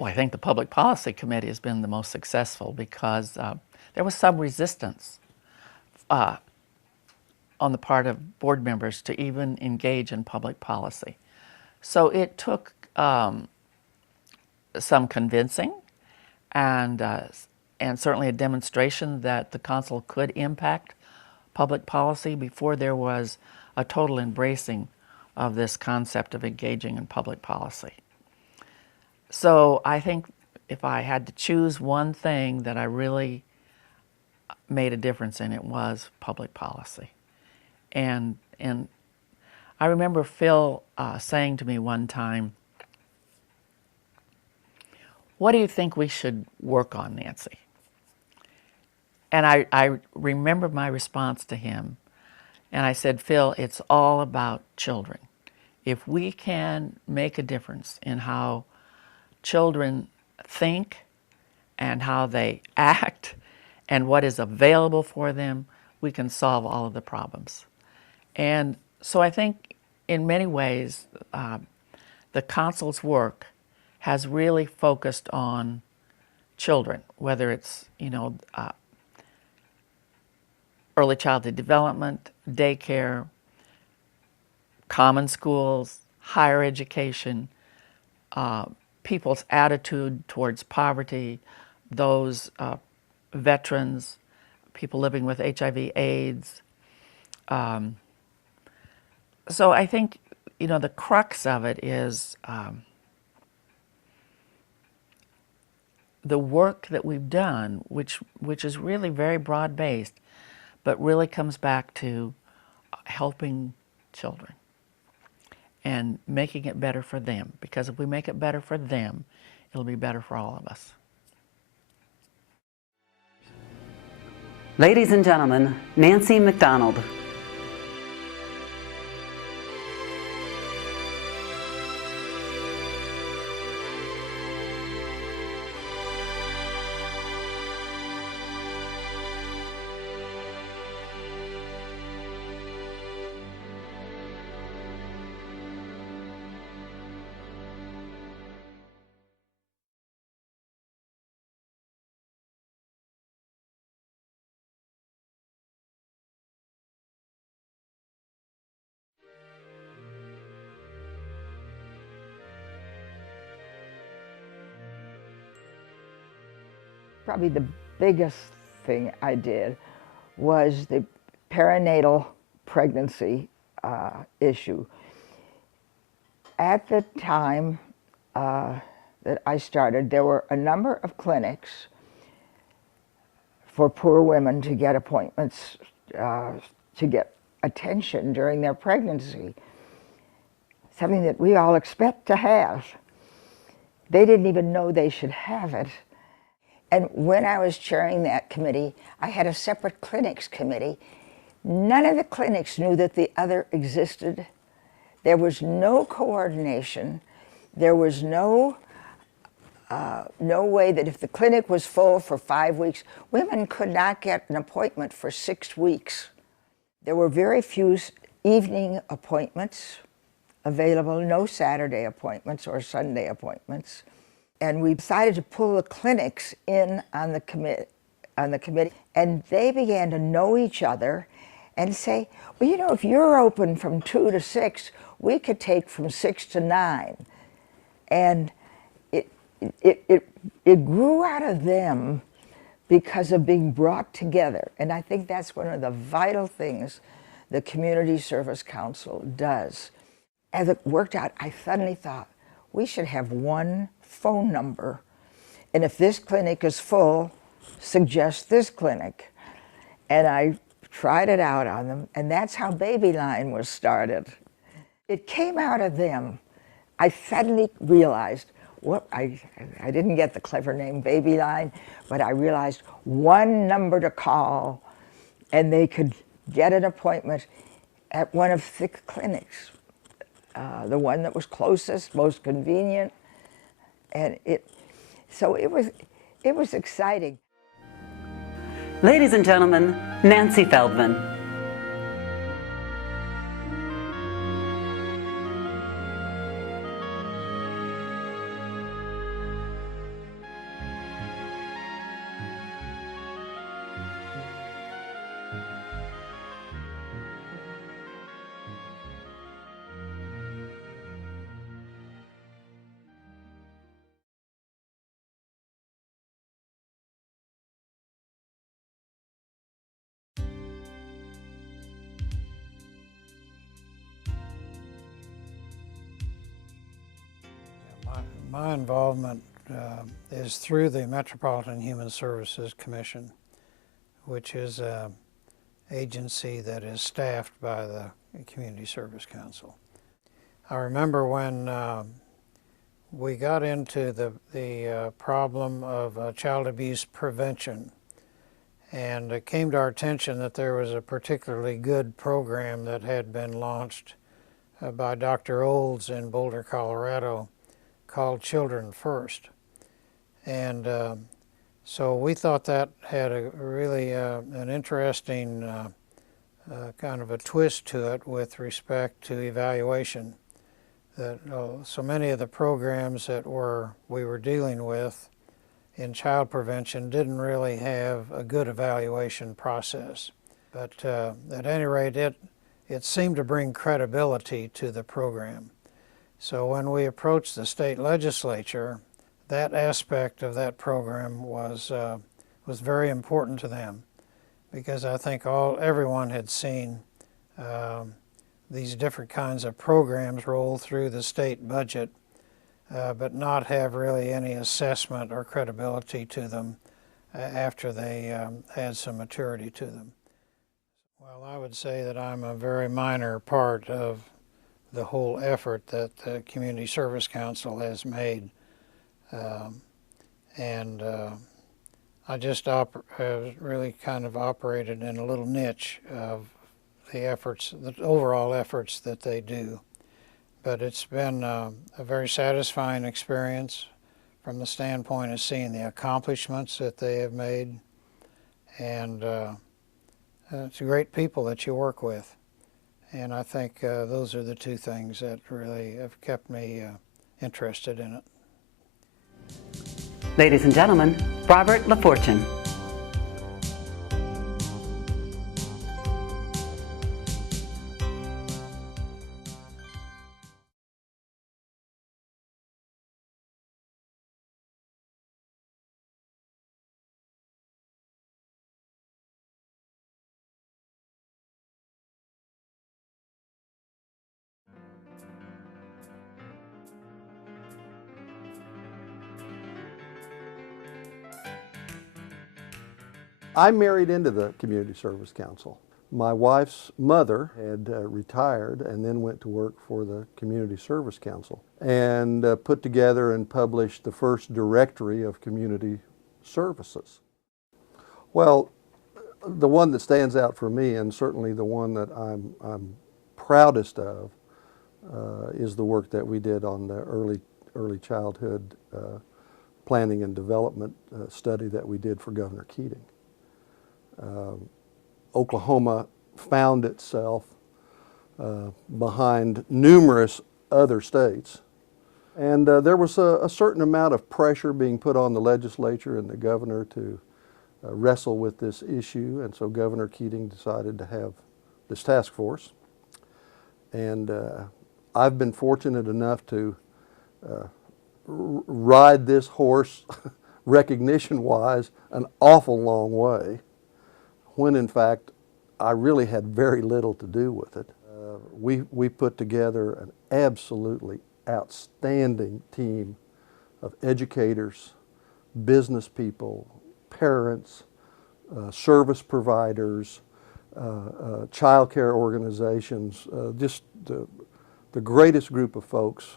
Well, I think the Public Policy Committee has been the most successful because there was some resistance on the part of board members to even engage in public policy. So it took some convincing and certainly a demonstration that the council could impact public policy before there was a total embracing of this concept of engaging in public policy. So I think if I had to choose one thing that I really made a difference in, it was public policy. And I remember Phil saying to me one time, "What do you think we should work on, Nancy?" And I remember my response to him, and I said, "Phil, it's all about children. If we can make a difference in how children think and how they act and what is available for them, we can solve all of the problems." And so I think in many ways, the council's work has really focused on children, whether it's, early childhood development, daycare, common schools, higher education, people's attitude towards poverty, those veterans, people living with HIV/AIDS. So I think, the crux of it is the work that we've done, which is really very broad-based, but really comes back to helping children and making it better for them. Because if we make it better for them, it'll be better for all of us. Ladies and gentlemen, Nancy McDonald. Probably the biggest thing I did was the perinatal pregnancy issue. At the time that I started, there were a number of clinics for poor women to get appointments, to get attention during their pregnancy, something that we all expect to have. They didn't even know they should have it. And when I was chairing that committee, I had a separate clinics committee. None of the clinics knew that the other existed. There was no coordination. There was no way that if the clinic was full for 5 weeks, women could not get an appointment for 6 weeks. There were very few evening appointments available, no Saturday appointments or Sunday appointments. And we decided to pull the clinics in on the committee, and they began to know each other and say, well, if you're open from 2 to 6, we could take from 6 to 9. And it grew out of them because of being brought together. And I think that's one of the vital things the Community Service Council does. As it worked out, I suddenly thought, we should have one phone number. And if this clinic is full, suggest this clinic. And I tried it out on them, and that's how Babyline was started. It came out of them. I suddenly realized, I didn't get the clever name Babyline, but I realized one number to call, and they could get an appointment at one of 6 clinics. The one that was closest, most convenient, and it was exciting. Ladies and gentlemen, Nancy Feldman. My involvement is through the Metropolitan Human Services Commission, which is an agency that is staffed by the Community Service Council. I remember when we got into the problem of child abuse prevention, and it came to our attention that there was a particularly good program that had been launched by Dr. Olds in Boulder, Colorado, called Children First. And so we thought that had a really an interesting kind of a twist to it with respect to evaluation. That so many of the programs that we were dealing with in child prevention didn't really have a good evaluation process. But at any rate, it seemed to bring credibility to the program. So when we approached the state legislature, that aspect of that program was very important to them, because I think everyone had seen these different kinds of programs roll through the state budget, but not have really any assessment or credibility to them after they had some maturity to them. Well, I would say that I'm a very minor part of the whole effort that the Community Service Council has made. I just have really kind of operated in a little niche of the efforts, the overall efforts that they do. But it's been a very satisfying experience from the standpoint of seeing the accomplishments that they have made. And it's great people that you work with. And I think those are the two things that really have kept me interested in it. Ladies and gentlemen, Robert LaFortune. I married into the Community Service Council. My wife's mother had retired and then went to work for the Community Service Council and put together and published the first directory of community services. Well, the one that stands out for me, and certainly the one that I'm proudest of, is the work that we did on the early childhood planning and development study that we did for Governor Keating. Oklahoma found itself behind numerous other states, and there was a certain amount of pressure being put on the legislature and the governor to wrestle with this issue, and so Governor Keating decided to have this task force. And I've been fortunate enough to ride this horse recognition-wise an awful long way, when in fact I really had very little to do with it. We put together an absolutely outstanding team of educators, business people, parents, service providers, child care organizations, just the greatest group of folks,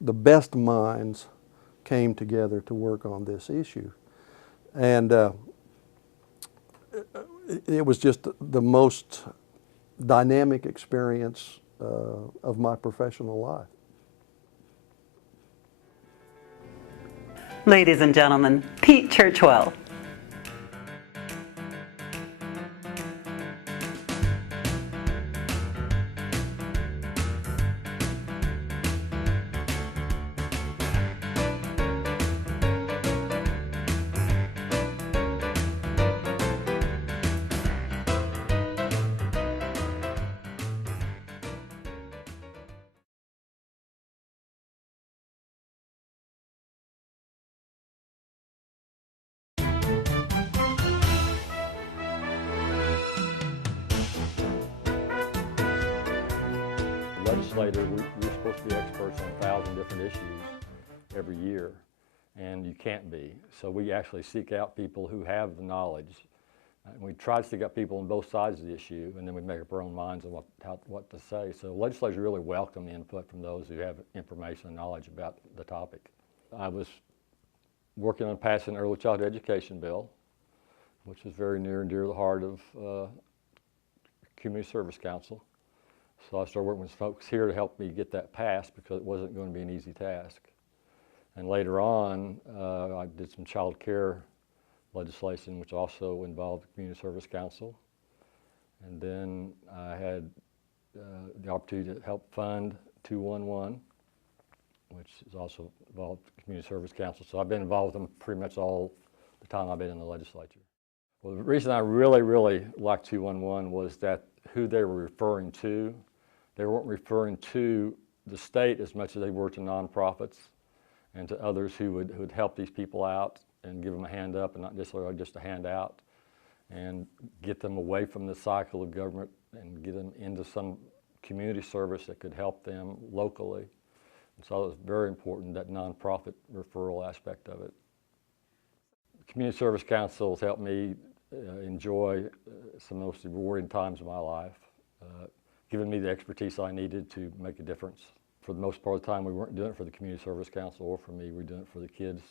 the best minds came together to work on this issue. And it was just the most dynamic experience of my professional life. Ladies and gentlemen, Pete Churchwell. Legislator, we're supposed to be experts on 1,000 different issues, every year, and you can't be. So we actually seek out people who have the knowledge. And we try to seek out people on both sides of the issue, and then we make up our own minds on what to say. So legislators really welcome the input from those who have information and knowledge about the topic. I was working on passing an early childhood education bill, which is very near and dear to the heart of Community Service Council. So I started working with folks here to help me get that passed because it wasn't going to be an easy task. And later on, I did some child care legislation, which also involved the Community Service Council. And then I had the opportunity to help fund 211, which is also involved the Community Service Council. So I've been involved with them pretty much all the time I've been in the legislature. Well, the reason I really liked 211 was that who they were referring to, they weren't referring to the state as much as they were to nonprofits and to others who would help these people out and give them a hand up and not necessarily just a handout, and get them away from the cycle of government and get them into some community service that could help them locally. And so it was very important, that nonprofit referral aspect of it. The Community Service Council has helped me enjoy some of the most rewarding times of my life, given me the expertise I needed to make a difference. For the most part of the time, we weren't doing it for the Community Service Council or for me. We were doing it for the kids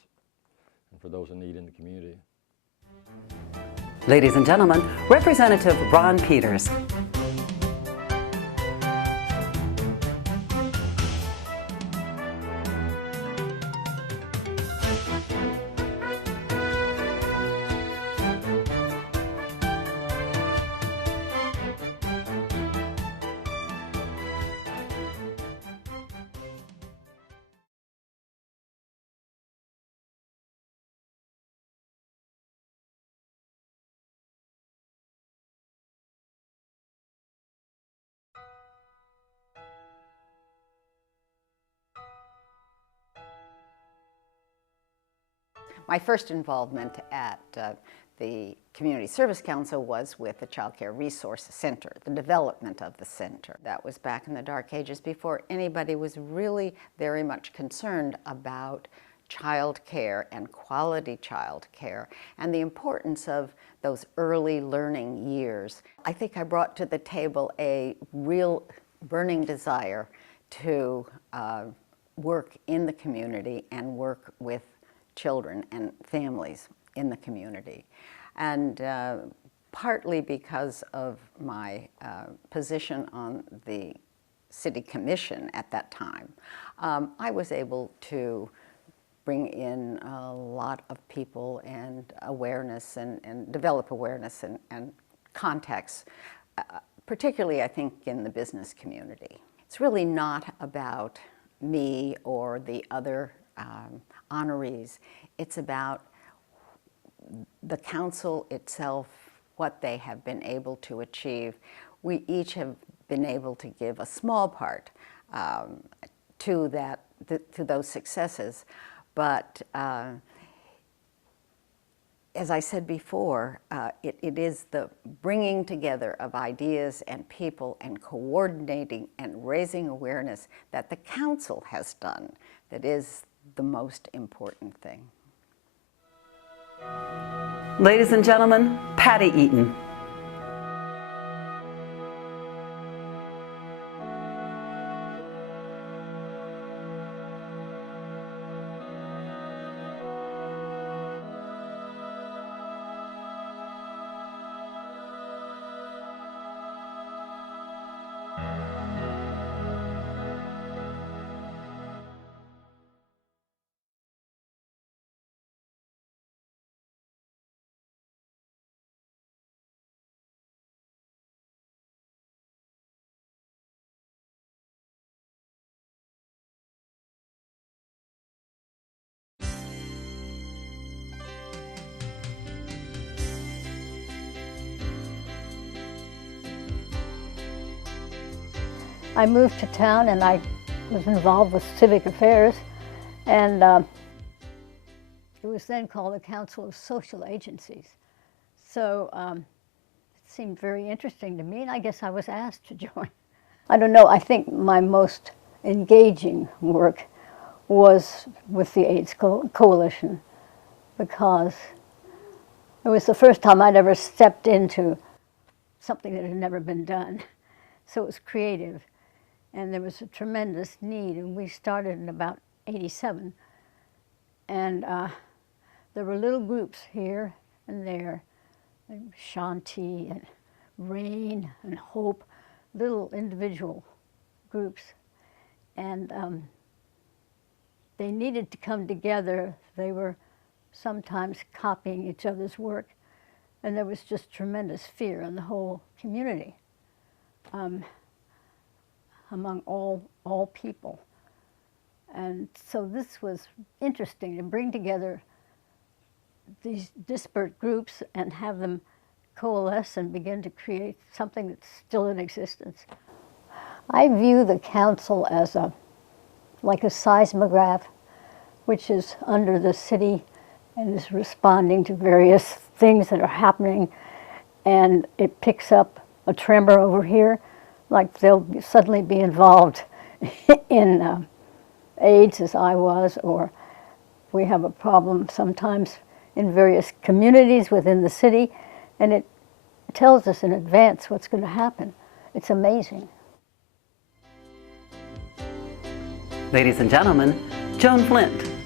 and for those in need in the community. Ladies and gentlemen, Representative Ron Peters. My first involvement at the Community Service Council was with the Child Care Resource Center, the development of the center. That was back in the dark ages before anybody was really very much concerned about child care and quality child care and the importance of those early learning years. I think I brought to the table a real burning desire to work in the community and work with children and families in the community. And partly because of my position on the city commission at that time, I was able to bring in a lot of people and awareness and develop awareness and contacts, particularly I think in the business community. It's really not about me or the other honorees. It's about the council itself, what they have been able to achieve. We each have been able to give a small part to those successes, but as I said before, it is the bringing together of ideas and people and coordinating and raising awareness that the council has done that is the most important thing. Ladies and gentlemen, Patty Eaton. I moved to town and I was involved with civic affairs, and it was then called the Council of Social Agencies. So it seemed very interesting to me, and I guess I was asked to join. I don't know, I think my most engaging work was with the AIDS Coalition, because it was the first time I'd ever stepped into something that had never been done. So it was creative, and there was a tremendous need, and we started in about '87. And there were little groups here and there, like Shanti and Rain and Hope, little individual groups. And they needed to come together. They were sometimes copying each other's work, and there was just tremendous fear in the whole community, among all people. And so this was interesting to bring together these disparate groups and have them coalesce and begin to create something that's still in existence. I view the council as like a seismograph, which is under the city and is responding to various things that are happening, and it picks up a tremor over here, like they'll suddenly be involved in AIDS, as I was, or we have a problem sometimes in various communities within the city, and it tells us in advance what's going to happen. It's amazing. Ladies and gentlemen, Joan Flint.